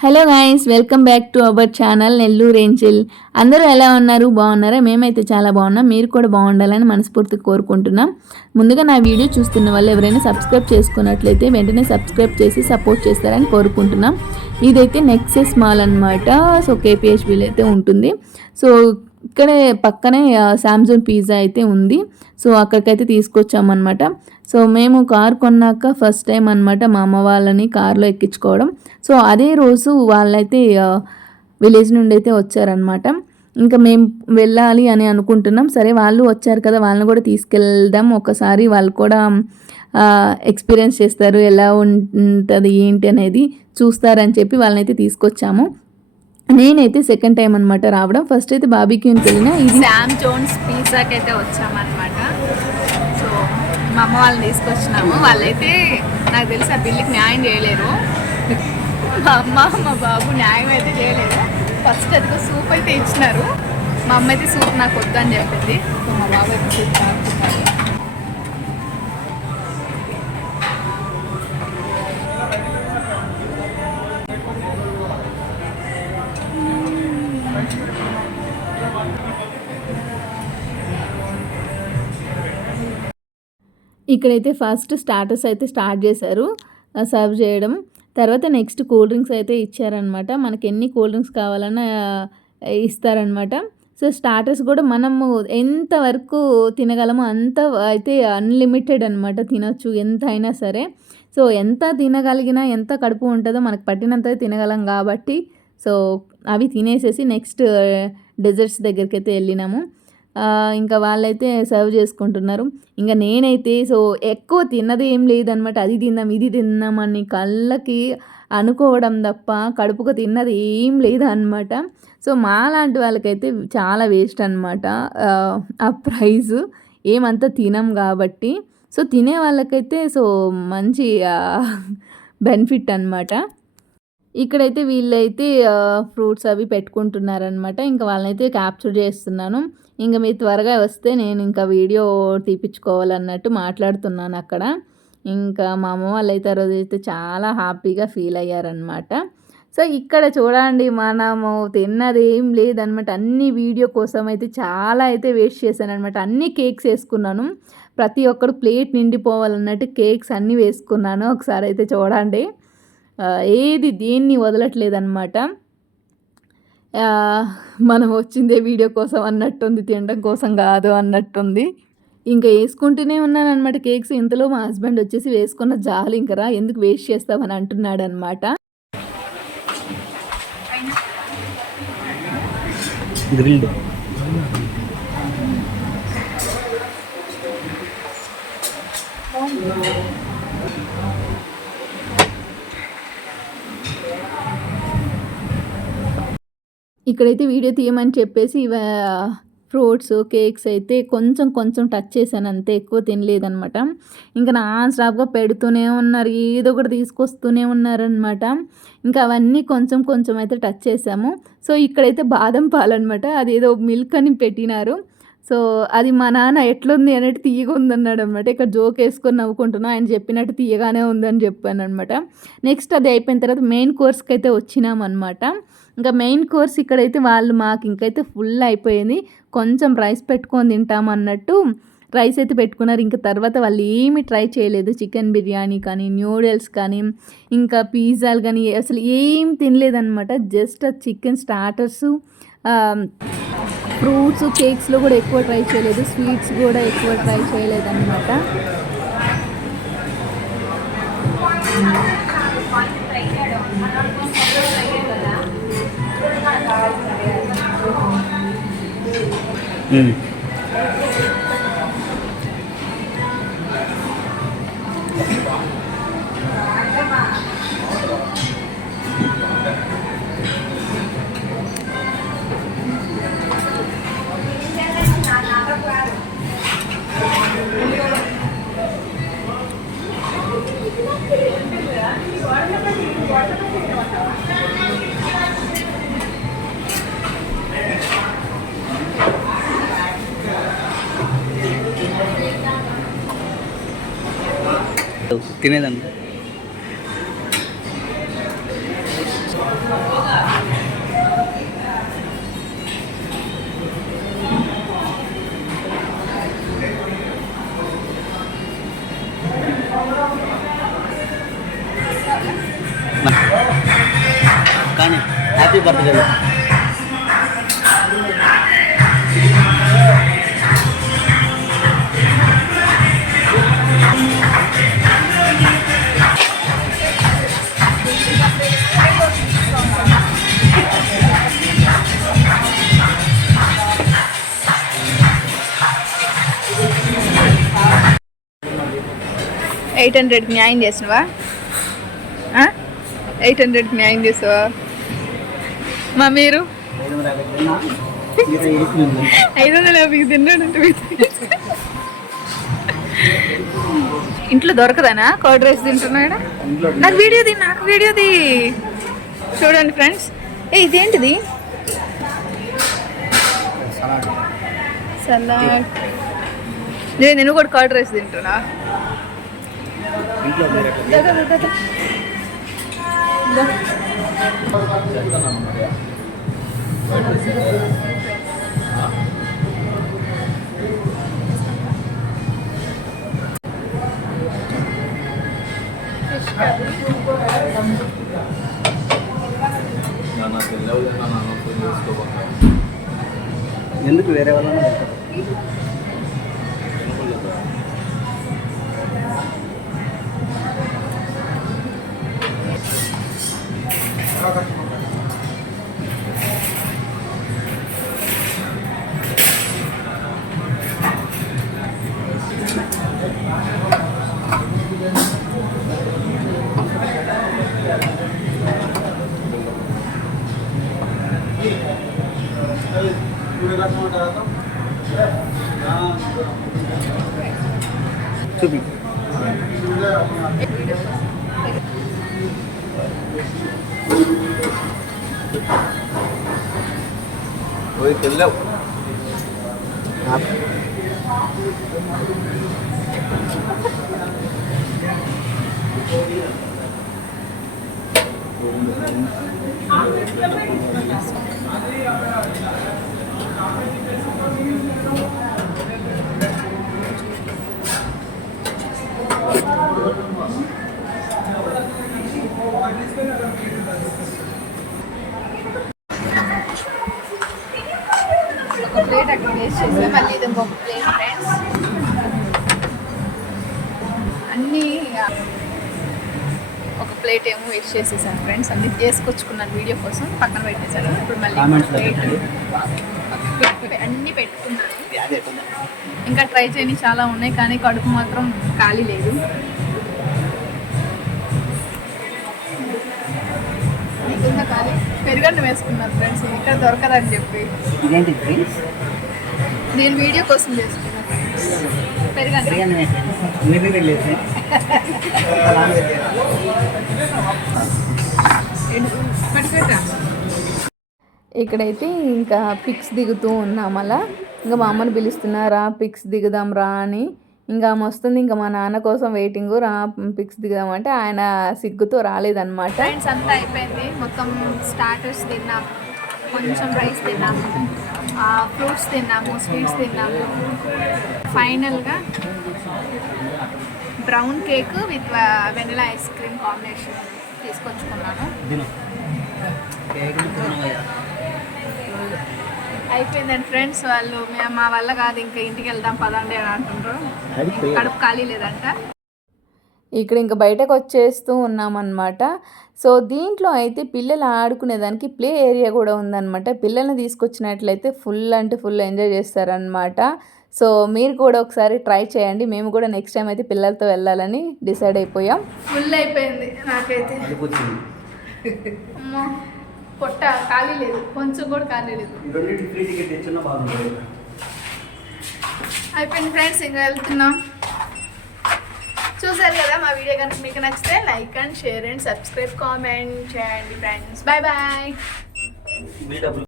Hello guys, welcome back to our channel Nellore angel. అందరూ ఎలా ఉన్నారు? బాగున్నారా? మేమైతే చాలా బాగున్నాం. మీరు కూడా బాగుండాలని మనస్ఫూర్తిగా కోరుకుంటున్నాం. ముందుగా నా వీడియో చూస్తున్న వాళ్ళు ఎవరైనా సబ్స్క్రైబ్ చేసుకున్నట్లయితే వెంటనే సబ్స్క్రైబ్ చేసి సపోర్ట్ చేస్తారని కోరుకుంటున్నాం. ఇదైతే నెక్సెస్ మాల్ అనమాట. సో కేపీహెచ్బిలో అయితే ఉంటుంది. సో ఇక్కడే పక్కనే శాంసంగ్ పిజ్జా అయితే ఉంది. సో అక్కడికైతే తీసుకొచ్చామన్నమాట. సో మేము కార్ కొన్నాక ఫస్ట్ టైం అనమాట మా అమ్మ వాళ్ళని కార్లో ఎక్కించుకోవడం. సో అదే రోజు వాళ్ళైతే విలేజ్ నుండి అయితే వచ్చారనమాట. ఇంకా మేము వెళ్ళాలి అని అనుకుంటున్నాం. సరే వాళ్ళు వచ్చారు కదా, వాళ్ళని కూడా తీసుకెళ్దాం ఒకసారి, వాళ్ళు కూడా ఎక్స్పీరియన్స్ చేస్తారు, ఎలా ఉంటుంది ఏంటి అనేది చూస్తారని చెప్పి వాళ్ళనైతే తీసుకొచ్చాము. నేనైతే సెకండ్ టైం అనమాట రావడం. ఫస్ట్ అయితే బాబీక్యూన్కి వెళ్ళిన, ఇది శామ్ జోన్స్ పిజ్జాకి అయితే వచ్చామన్నమాట. సో మా అమ్మ వాళ్ళని తీసుకొచ్చినాము. వాళ్ళైతే నాకు తెలిసి ఆ బిల్లుకి న్యాయం చేయలేరు. మా అమ్మ మా బాబు న్యాయం అయితే చేయలేరు. ఫస్ట్ అదిగో సూప్ అయితే ఇచ్చినారు. మా అమ్మ అయితే సూప్ నాకు వద్దు అని చెప్పింది. సో మా బాబు అయితే సూప్ తాగుతున్నారు. ఇక్కడైతే ఫస్ట్ స్టార్టర్స్ అయితే స్టార్ట్ చేశారు సర్వ్ చేయడం. తర్వాత నెక్స్ట్ కూల్ డ్రింక్స్ అయితే ఇచ్చారనమాట. మనకి ఎన్ని కూల్ డ్రింక్స్ కావాలన్నా ఇస్తారనమాట. సో స్టార్టర్స్ కూడా మనము ఎంతవరకు తినగలమో అంత అయితే అన్లిమిటెడ్ అనమాట, తినొచ్చు ఎంత అయినా సరే. సో ఎంత తినగలిగినా, ఎంత కడుపు ఉంటుందో మనకు పట్టినంత తినగలం కాబట్టి సో అవి తినేసేసి నెక్స్ట్ డెజర్ట్స్ దగ్గరికి అయితే వెళ్ళినాము. ఇంకా వాళ్ళైతే సర్వ్ చేసుకుంటున్నారు. ఇంకా నేనైతే సో ఎక్కువ తిన్నది ఏం లేదనమాట. అది తిందాం ఇది తిందాం అని కళ్ళకి అనుకోవడం తప్ప కడుపుకు తిన్నది ఏం లేదనమాట. సో మాలాంటి వాళ్ళకైతే చాలా వేస్ట్ అనమాట ఆ ప్రైజు. ఏమంతా తినం కాబట్టి. సో తినే వాళ్ళకైతే సో మంచి బెనిఫిట్ అనమాట. ఇక్కడైతే వీళ్ళైతే ఫ్రూట్స్ అవి పెట్టుకుంటున్నారనమాట. ఇంకా వాళ్ళనైతే క్యాప్చర్ చేస్తున్నాను. ఇంకా మీరు త్వరగా వస్తే నేను ఇంకా వీడియో తీపించుకోవాలన్నట్టు మాట్లాడుతున్నాను అక్కడ. ఇంకా మా అమ్మ వాళ్ళైతే ఆ రోజైతే చాలా హ్యాపీగా ఫీల్ అయ్యారనమాట. సో ఇక్కడ చూడండి, మనము తిన్నది ఏం లేదనమాట. అన్ని వీడియో కోసం అయితే చాలా అయితే వేస్ట్ చేశాను అనమాట. అన్ని కేక్స్ వేసుకున్నాను. ప్రతి ఒక్కరు ప్లేట్ నిండిపోవాలన్నట్టు కేక్స్ అన్నీ వేసుకున్నాను. ఒకసారి అయితే చూడండి, ఏది దేన్ని వదలట్లేదన్నమాట. మనం వచ్చిందే వీడియో కోసం అన్నట్టుంది, తినడం కోసం కాదు అన్నట్టుంది. ఇంకా వేసుకుంటూనే ఉన్నానమాట కేక్స్. ఇంతలో మా హస్బెండ్ వచ్చేసి వేసుకున్న జాలు ఇంకరా ఎందుకు వేస్ట్ చేస్తామని అంటున్నాడు అనమాట. ఇక్కడైతే వీడియో తీయమని చెప్పేసి ఫ్రూట్స్ కేక్స్ అయితే కొంచెం కొంచెం టచ్ చేశాను అంతే, ఎక్కువ తినలేదనమాట. ఇంకా నాన్ స్టాప్గా పెడుతూనే ఉన్నారు, ఏదో ఒకటి తీసుకొస్తూనే ఉన్నారనమాట. ఇంకా అవన్నీ కొంచెం కొంచెం అయితే టచ్ చేసాము. సో ఇక్కడైతే బాదం పాలనమాట, అది ఏదో మిల్క్ అని పెట్టినారు. సో అది మా నాన్న ఎట్లుంది అన్నట్టు తీయగా ఉందన్నాడు అనమాట. ఇక్కడ జోక్ వేసుకొని నవ్వుకుంటున్నాం, ఆయన చెప్పినట్టు తీయగానే ఉందని చెప్పాను అనమాట. నెక్స్ట్ అది అయిపోయిన తర్వాత మెయిన్ కోర్స్కి అయితే వచ్చినామన్నమాట. ఇంకా మెయిన్ కోర్స్ ఇక్కడైతే వాళ్ళు మాకు ఇంకైతే ఫుల్ అయిపోయింది, కొంచెం రైస్ పెట్టుకొని తింటాం అన్నట్టు రైస్ అయితే పెట్టుకున్నారు. ఇంకా తర్వాత వాళ్ళు ఏమీ ట్రై చేయలేదు. చికెన్ బిర్యానీ కానీ, న్యూడిల్స్ కానీ, ఇంకా పిజ్జాలు కానీ అసలు ఏం తినలేదన్నమాట. జస్ట్ చికెన్ స్టార్టర్సు, ఫ్రూట్స్, కేక్స్లో కూడా ఎక్కువ ట్రై చేయలేదు, స్వీట్స్ కూడా ఎక్కువ ట్రై చేయలేదన్నమాట. తినేదండి. బాగానే హ్యాపీ బర్త్డే. ఎయిట్ హండ్రెడ్కి న్యాయం చేసినవా? 800కి న్యాయం చేసావా మా? మీరు 550కి తిన్నాడంటే ఇంట్లో దొరకదానా కర్డ్ రైస్ తింటున్నాడా? నాకు వీడియోది చూడండి ఫ్రెండ్స్. ఇదేంటిది? సలాడ్. నేను కూడా కర్డ్ రైస్ తింటున్నా. ఎందుకు వేరే వాళ్ళని చూపి. వెళ్ళావు ఒక ప్లేట్ అక్కడ వేస్ట్ చేస్తే మళ్ళీ ఇది ఇంకొక ప్లేట్ ఫ్రెండ్స్. అన్నీ ఒక ప్లేట్ ఏమో వేస్ట్ చేసేసాను ఫ్రెండ్స్. అన్నీ చేసుకొచ్చుకున్నాను వీడియో కోసం, పక్కన పెట్టేశాను. ఇప్పుడు మళ్ళీ ప్లేట్ అన్నీ పెట్టుకున్నాను. ఇంకా ట్రై చేయని చాలా ఉన్నాయి కానీ కడుపు మాత్రం ఖాళీ లేదు. ఖాళీ పెరుగన్నం వేసుకున్నాను ఫ్రెండ్స్, ఇక్కడ దొరకదని చెప్పి. నేను వీడియో కోసం చేసుకున్నాను పెరుగన్నం. ఇక్కడైతే ఇంకా పిక్స్ దిగుతూ ఉన్నాం. అలా ఇంకా మా అమ్మని పిలుస్తున్నారా పిక్స్ దిగుదాం రా అని. ఇంకా ఆమె వస్తుంది. ఇంకా మా నాన్న కోసం వెయిటింగ్, రా పిక్స్ దిగుదాం అంటే ఆయన సిగ్గుతో రాలేదన్నమాట. ఫ్రెండ్స్ అంతా అయిపోయింది. మొత్తం స్టార్టర్స్ తిన్నాము, కొంచెం రైస్ తిన్నాము, ఫ్రూట్స్ తిన్నాము, స్వీట్స్ తిన్నాము. ఫైనల్గా brown cake with vanilla ice cream combination తీసుకొచ్చుకున్నాను. అయిపోయిందండి ఫ్రెండ్స్. వాళ్ళు మా వల్ల కాదు ఇంకా ఇంటికి వెళ్దాం పదండి అని అంటుండ్రు. కడుపు ఖాళీ లేదంట. ఇక్కడ ఇంకా బయటకు వచ్చేస్తూ ఉన్నామన్నమాట. సో దీంట్లో అయితే పిల్లలు ఆడుకునేదానికి ప్లే ఏరియా కూడా ఉందన్నమాట. పిల్లల్ని తీసుకొచ్చినట్లయితే ఫుల్ అంటే ఫుల్ ఎంజాయ్ చేస్తారనమాట. సో మీరు కూడా ఒకసారి ట్రై చేయండి. మేము కూడా నెక్స్ట్ టైం అయితే పిల్లలతో వెళ్ళాలని డిసైడ్ అయిపోయాం. ఫుల్ అయిపోయింది నాకైతే. అమ్మో పొట్ట ఖాళీ లేదు, కొంచెం కూడా ఖాళీ లేదు. అయిపోయింది ఫ్రెండ్స్, ఇంకా వెళ్తున్నాం. చూసారు కదా మా వీడియో కనుక మీకు నచ్చితే like and share and subscribe comment చేయండి ఫ్రెండ్స్. Bye bye.